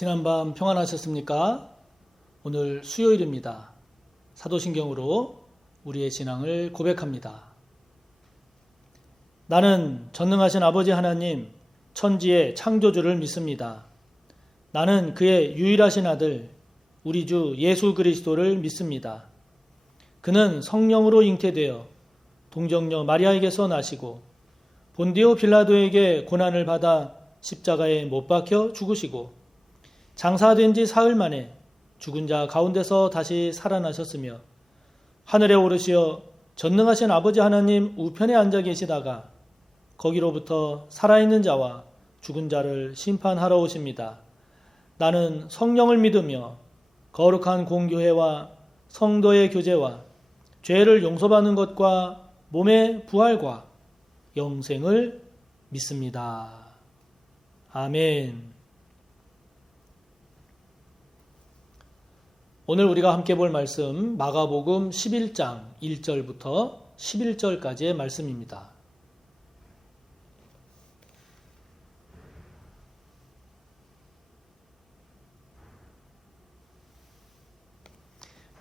지난밤 평안하셨습니까? 오늘 수요일입니다. 사도신경으로 우리의 신앙을 고백합니다. 나는 전능하신 아버지 하나님, 천지의 창조주를 믿습니다. 나는 그의 유일하신 아들, 우리 주 예수 그리스도를 믿습니다. 그는 성령으로 잉태되어 동정녀 마리아에게서 나시고 본디오 빌라도에게 고난을 받아 십자가에 못 박혀 죽으시고 장사된 지 사흘 만에 죽은 자 가운데서 다시 살아나셨으며 하늘에 오르시어 전능하신 아버지 하나님 우편에 앉아 계시다가 거기로부터 살아있는 자와 죽은 자를 심판하러 오십니다. 나는 성령을 믿으며 거룩한 공교회와 성도의 교제와 죄를 용서받는 것과 몸의 부활과 영생을 믿습니다. 아멘. 오늘 우리가 함께 볼 말씀 마가복음 11장 1절부터 11절까지의 말씀입니다.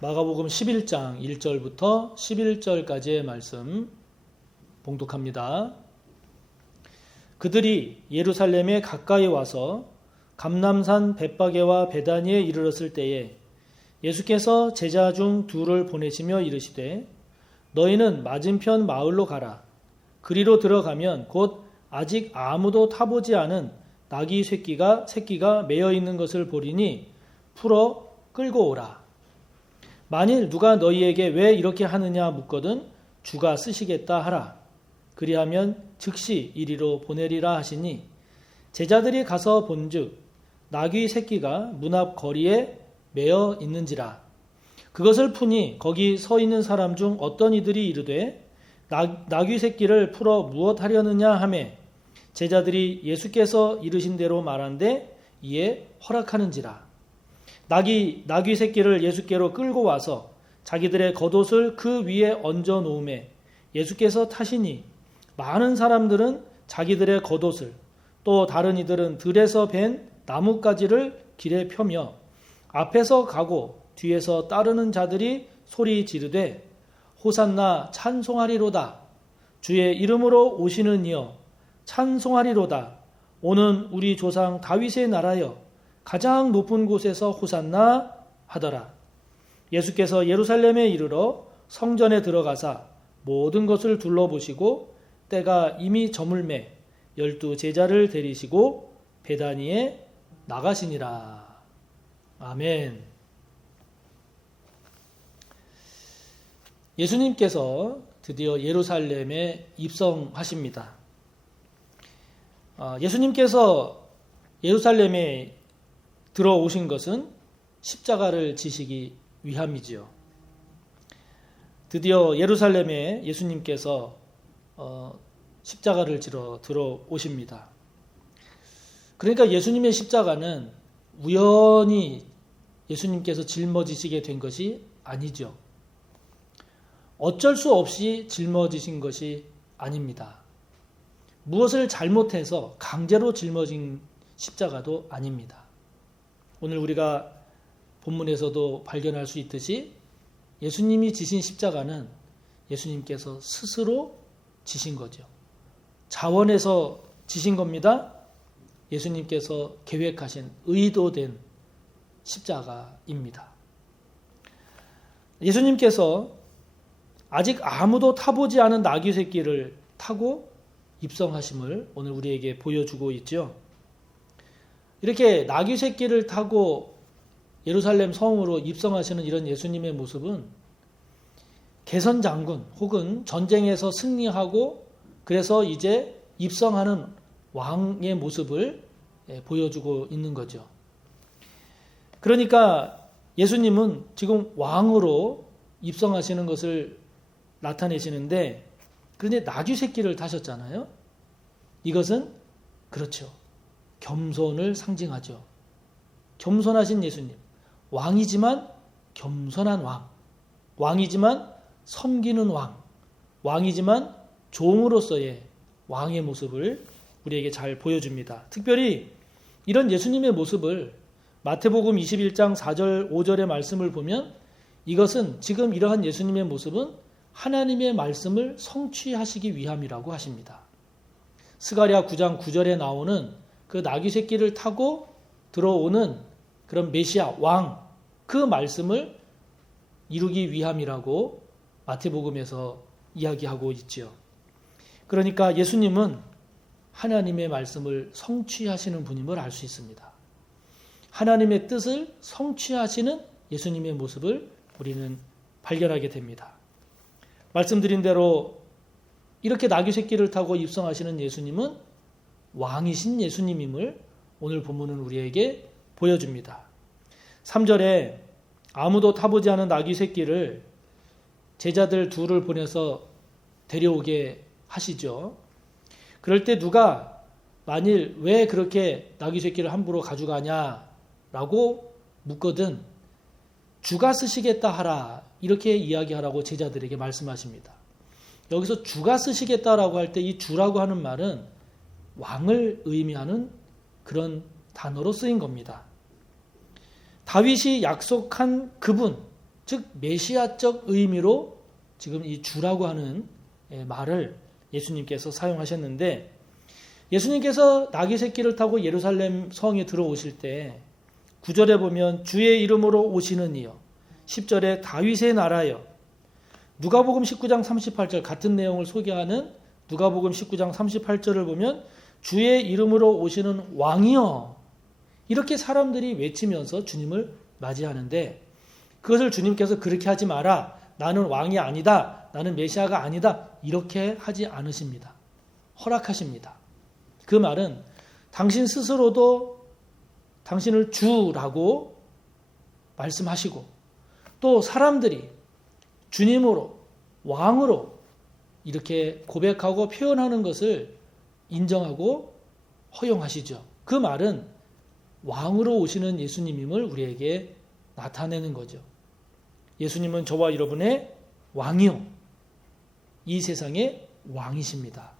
마가복음 11장 1절부터 11절까지의 말씀 봉독합니다. 그들이 예루살렘에 가까이 와서 감람산 벳바게와 베다니에 이르렀을 때에 예수께서 제자 중 둘을 보내시며 이르시되 너희는 맞은편 마을로 가라. 그리로 들어가면 곧 아직 아무도 타보지 않은 나귀 새끼가 매어 있는 것을 보리니 풀어 끌고 오라. 만일 누가 너희에게 왜 이렇게 하느냐 묻거든 주가 쓰시겠다 하라. 그리하면 즉시 이리로 보내리라 하시니 제자들이 가서 본즉 나귀 새끼가 문 앞 거리에 매어 있는지라. 그것을 푸니 거기 서 있는 사람 중 어떤 이들이 이르되 나귀 새끼를 풀어 무엇 하려느냐 하매 제자들이 예수께서 이르신 대로 말한데 이에 허락하는지라. 나귀 새끼를 예수께로 끌고 와서 자기들의 겉옷을 그 위에 얹어 놓음에 예수께서 타시니 많은 사람들은 자기들의 겉옷을 또 다른 이들은 들에서 벤 나뭇가지를 길에 펴며 앞에서 가고 뒤에서 따르는 자들이 소리 지르되 호산나 찬송하리로다. 주의 이름으로 오시는 이여 찬송하리로다. 오는 우리 조상 다윗의 나라여 가장 높은 곳에서 호산나 하더라. 예수께서 예루살렘에 이르러 성전에 들어가사 모든 것을 둘러보시고 때가 이미 저물매 12 제자를 데리시고 베다니에 나가시니라. 아멘. 예수님께서 드디어 예루살렘에 입성하십니다. 예수님께서 예루살렘에 들어오신 것은 십자가를 지시기 위함이지요. 드디어 예루살렘에 예수님께서 십자가를 지러 들어오십니다. 그러니까 예수님의 십자가는 우연히 예수님께서 짊어지시게 된 것이 아니죠. 어쩔 수 없이 짊어지신 것이 아닙니다. 무엇을 잘못해서 강제로 짊어진 십자가도 아닙니다. 오늘 우리가 본문에서도 발견할 수 있듯이 예수님이 지신 십자가는 예수님께서 스스로 지신 거죠. 자원해서 지신 겁니다. 예수님께서 계획하신 의도된 십자가입니다. 예수님께서 아직 아무도 타보지 않은 나귀 새끼를 타고 입성하심을 오늘 우리에게 보여주고 있죠. 이렇게 나귀 새끼를 타고 예루살렘 성으로 입성하시는 이런 예수님의 모습은 개선 장군 혹은 전쟁에서 승리하고 그래서 이제 입성하는 왕의 모습을 보여주고 있는 거죠. 그러니까 예수님은 지금 왕으로 입성하시는 것을 나타내시는데 그런데 나귀 새끼를 타셨잖아요. 이것은 그렇죠. 겸손을 상징하죠. 겸손하신 예수님. 왕이지만 겸손한 왕. 왕이지만 섬기는 왕. 왕이지만 종으로서의 왕의 모습을 우리에게 잘 보여줍니다. 특별히 이런 예수님의 모습을 마태복음 21장 4절 5절의 말씀을 보면 이것은 지금 이러한 예수님의 모습은 하나님의 말씀을 성취하시기 위함이라고 하십니다. 스가랴 9장 9절에 나오는 그 나귀 새끼를 타고 들어오는 그런 메시아 왕, 그 말씀을 이루기 위함이라고 마태복음에서 이야기하고 있지요. 그러니까 예수님은 하나님의 말씀을 성취하시는 분임을 알 수 있습니다. 하나님의 뜻을 성취하시는 예수님의 모습을 우리는 발견하게 됩니다. 말씀드린 대로 이렇게 나귀 새끼를 타고 입성하시는 예수님은 왕이신 예수님임을 오늘 본문은 우리에게 보여줍니다. 3절에 아무도 타보지 않은 나귀 새끼를 제자들 둘을 보내서 데려오게 하시죠. 그럴 때 누가 만일 왜 그렇게 나귀 새끼를 함부로 가져가냐라고 묻거든 주가 쓰시겠다 하라 이렇게 이야기하라고 제자들에게 말씀하십니다. 여기서 주가 쓰시겠다라고 할 때 이 주라고 하는 말은 왕을 의미하는 그런 단어로 쓰인 겁니다. 다윗이 약속한 그분, 즉 메시아적 의미로 지금 이 주라고 하는 말을 예수님께서 사용하셨는데 예수님께서 나귀 새끼를 타고 예루살렘 성에 들어오실 때 9절에 보면 주의 이름으로 오시는 이여 10절에 다윗의 나라여 누가복음 19장 38절 같은 내용을 소개하는 누가복음 19장 38절을 보면 주의 이름으로 오시는 왕이여 이렇게 사람들이 외치면서 주님을 맞이하는데 그것을 주님께서 그렇게 하지 마라. 나는 왕이 아니다. 나는 메시아가 아니다. 이렇게 하지 않으십니다. 허락하십니다. 그 말은 당신 스스로도 당신을 주라고 말씀하시고 또 사람들이 주님으로 왕으로 이렇게 고백하고 표현하는 것을 인정하고 허용하시죠. 그 말은 왕으로 오시는 예수님임을 우리에게 나타내는 거죠. 예수님은 저와 여러분의 왕이요. 이 세상의 왕이십니다.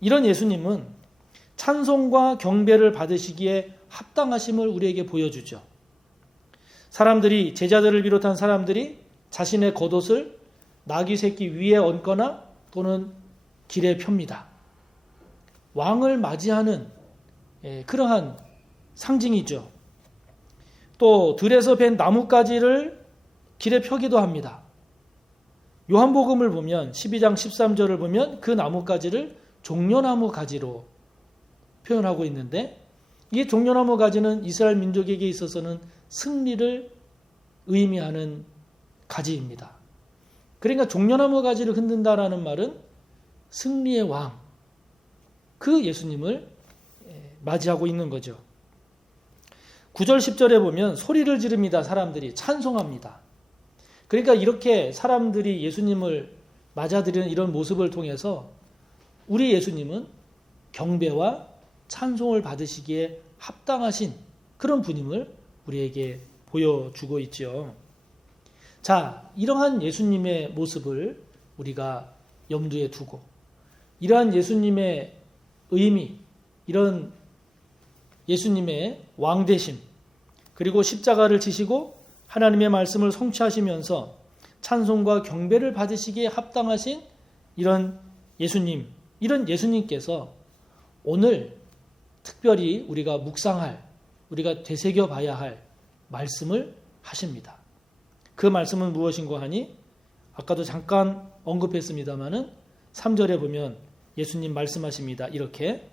이런 예수님은 찬송과 경배를 받으시기에 합당하심을 우리에게 보여주죠. 사람들이 제자들을 비롯한 사람들이 자신의 겉옷을 나귀 새끼 위에 얹거나 또는 길에 펴니다. 왕을 맞이하는 그러한 상징이죠. 또 들에서 벤 나뭇가지를 길에 펴기도 합니다. 요한복음을 보면 12장 13절을 보면 그 나뭇가지를 종려나무 가지로 표현하고 있는데 이 종려나무 가지는 이스라엘 민족에게 있어서는 승리를 의미하는 가지입니다. 그러니까 종려나무 가지를 흔든다라는 말은 승리의 왕, 그 예수님을 맞이하고 있는 거죠. 9절 10절에 보면 소리를 지릅니다. 사람들이 찬송합니다. 그러니까 이렇게 사람들이 예수님을 맞아들이는 이런 모습을 통해서 우리 예수님은 경배와 찬송을 받으시기에 합당하신 그런 분임을 우리에게 보여주고 있죠. 자, 이러한 예수님의 모습을 우리가 염두에 두고 이러한 예수님의 의미, 이런 예수님의 왕되심, 그리고 십자가를 지시고 하나님의 말씀을 성취하시면서 찬송과 경배를 받으시기에 합당하신 이런 예수님, 이런 예수님께서 오늘 특별히 우리가 묵상할, 우리가 되새겨 봐야 할 말씀을 하십니다. 그 말씀은 무엇인가 하니 아까도 잠깐 언급했습니다마는 3절에 보면 예수님 말씀하십니다. 이렇게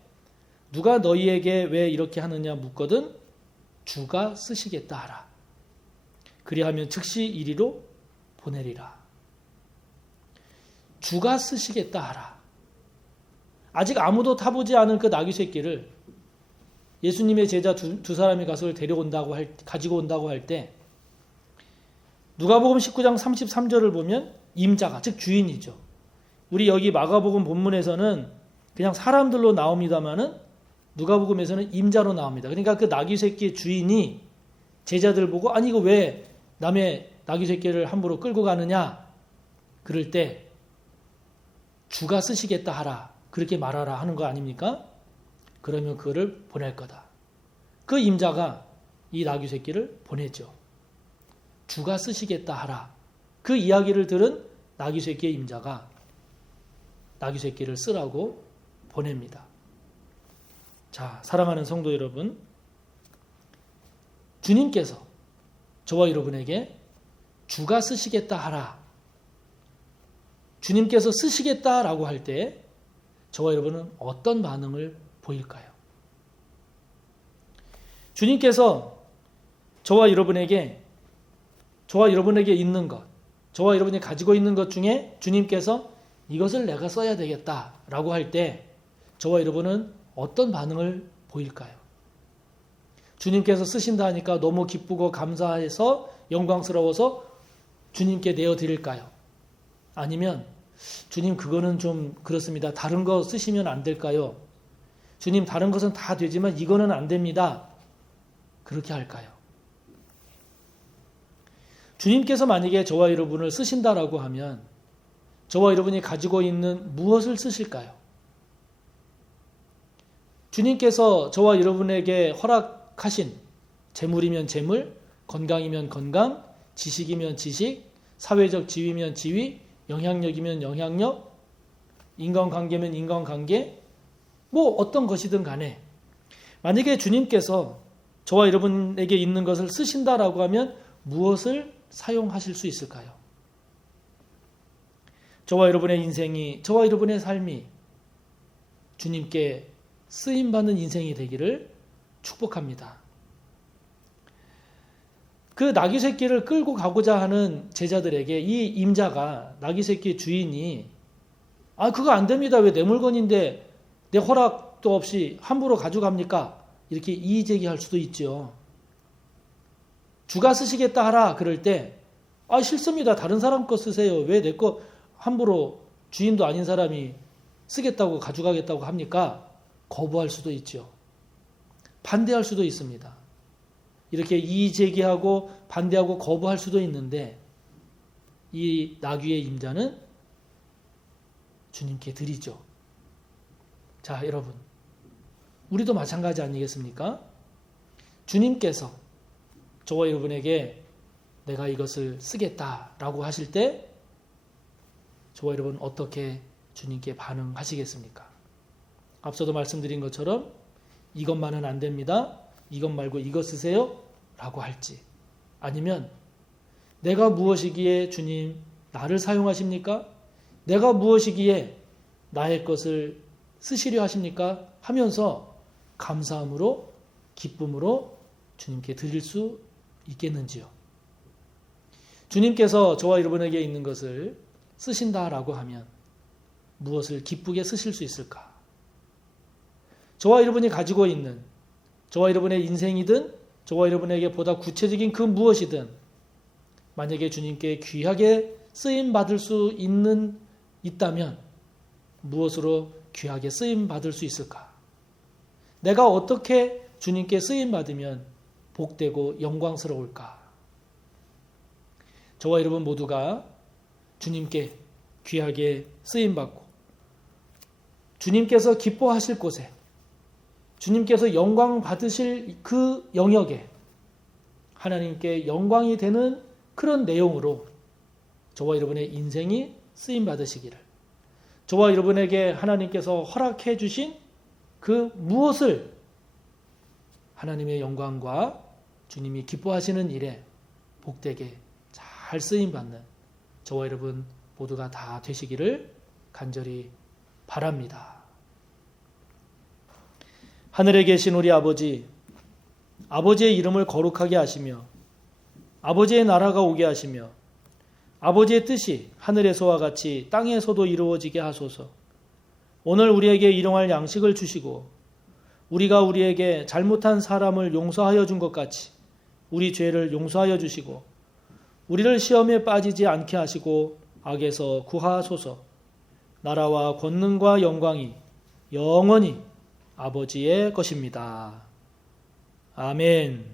누가 너희에게 왜 이렇게 하느냐 묻거든 주가 쓰시겠다 하라. 그리하면 즉시 이리로 보내리라. 주가 쓰시겠다 하라. 아직 아무도 타보지 않은 그 나귀 새끼를 예수님의 제자 두 사람이 가서 가지고 온다고 할 때 누가복음 19장 33절을 보면 임자가 즉 주인이죠. 우리 여기 마가복음 본문에서는 그냥 사람들로 나옵니다마는 누가복음에서는 임자로 나옵니다. 그러니까 그 나귀 새끼의 주인이 제자들 보고 아니 이거 왜 남의 나귀 새끼를 함부로 끌고 가느냐? 그럴 때 주가 쓰시겠다 하라. 그렇게 말하라 하는 거 아닙니까? 그러면 그거를 보낼 거다. 그 임자가 이 나귀 새끼를 보내죠. 주가 쓰시겠다 하라. 그 이야기를 들은 나귀 새끼의 임자가 나귀 새끼를 쓰라고 보냅니다. 자, 사랑하는 성도 여러분, 주님께서 저와 여러분에게 주가 쓰시겠다 하라. 주님께서 쓰시겠다라고 할 때 저와 여러분은 어떤 반응을 보일까요? 주님께서 저와 여러분에게 있는 것, 저와 여러분이 가지고 있는 것 중에 주님께서 이것을 내가 써야 되겠다라고 할 때 저와 여러분은 어떤 반응을 보일까요? 주님께서 쓰신다 하니까 너무 기쁘고 감사해서 영광스러워서 주님께 내어드릴까요? 아니면 주님 그거는 좀 그렇습니다. 다른 거 쓰시면 안 될까요? 주님 다른 것은 다 되지만 이거는 안 됩니다. 그렇게 할까요? 주님께서 만약에 저와 여러분을 쓰신다라고 하면 저와 여러분이 가지고 있는 무엇을 쓰실까요? 주님께서 저와 여러분에게 허락하신 재물이면 재물, 건강이면 건강, 지식이면 지식, 사회적 지위면 지위, 영향력이면 영향력, 인간관계면 인간관계, 뭐 어떤 것이든 간에 만약에 주님께서 저와 여러분에게 있는 것을 쓰신다라고 하면 무엇을 사용하실 수 있을까요? 저와 여러분의 인생이, 저와 여러분의 삶이 주님께 쓰임받는 인생이 되기를 축복합니다. 그 나귀 새끼를 끌고 가고자 하는 제자들에게 이 임자가, 나귀 새끼 주인이 그거 안 됩니다. 왜 내 물건인데 내 허락도 없이 함부로 가져갑니까? 이렇게 이의제기할 수도 있죠. 주가 쓰시겠다 하라 그럴 때 싫습니다. 다른 사람 거 쓰세요. 왜 내 거 함부로 주인도 아닌 사람이 쓰겠다고 가져가겠다고 합니까? 거부할 수도 있죠. 반대할 수도 있습니다. 이렇게 이의제기하고 반대하고 거부할 수도 있는데 이 나귀의 임자는 주님께 드리죠. 자, 여러분, 우리도 마찬가지 아니겠습니까? 주님께서 저와 여러분에게 내가 이것을 쓰겠다라고 하실 때 저와 여러분 어떻게 주님께 반응하시겠습니까? 앞서도 말씀드린 것처럼 이것만은 안 됩니다. 이것 말고 이것 쓰세요. 라고 할지, 아니면 내가 무엇이기에 주님 나를 사용하십니까? 내가 무엇이기에 나의 것을 쓰시려 하십니까? 하면서 감사함으로 기쁨으로 주님께 드릴 수 있겠는지요? 주님께서 저와 여러분에게 있는 것을 쓰신다라고 하면 무엇을 기쁘게 쓰실 수 있을까? 저와 여러분이 가지고 있는, 저와 여러분의 인생이든 저와 여러분에게 보다 구체적인 그 무엇이든 만약에 주님께 귀하게 쓰임받을 수 있다면 무엇으로 귀하게 쓰임받을 수 있을까? 내가 어떻게 주님께 쓰임받으면 복되고 영광스러울까? 저와 여러분 모두가 주님께 귀하게 쓰임받고 주님께서 기뻐하실 곳에, 주님께서 영광 받으실 그 영역에 하나님께 영광이 되는 그런 내용으로 저와 여러분의 인생이 쓰임받으시기를, 저와 여러분에게 하나님께서 허락해 주신 그 무엇을 하나님의 영광과 주님이 기뻐하시는 일에 복되게 잘 쓰임받는 저와 여러분 모두가 다 되시기를 간절히 바랍니다. 하늘에 계신 우리 아버지, 아버지의 이름을 거룩하게 하시며 아버지의 나라가 오게 하시며 아버지의 뜻이 하늘에서와 같이 땅에서도 이루어지게 하소서. 오늘 우리에게 일용할 양식을 주시고 우리가 우리에게 잘못한 사람을 용서하여 준 것 같이 우리 죄를 용서하여 주시고 우리를 시험에 빠지지 않게 하시고 악에서 구하소서. 나라와 권능과 영광이 영원히 아버지의 것입니다. 아멘.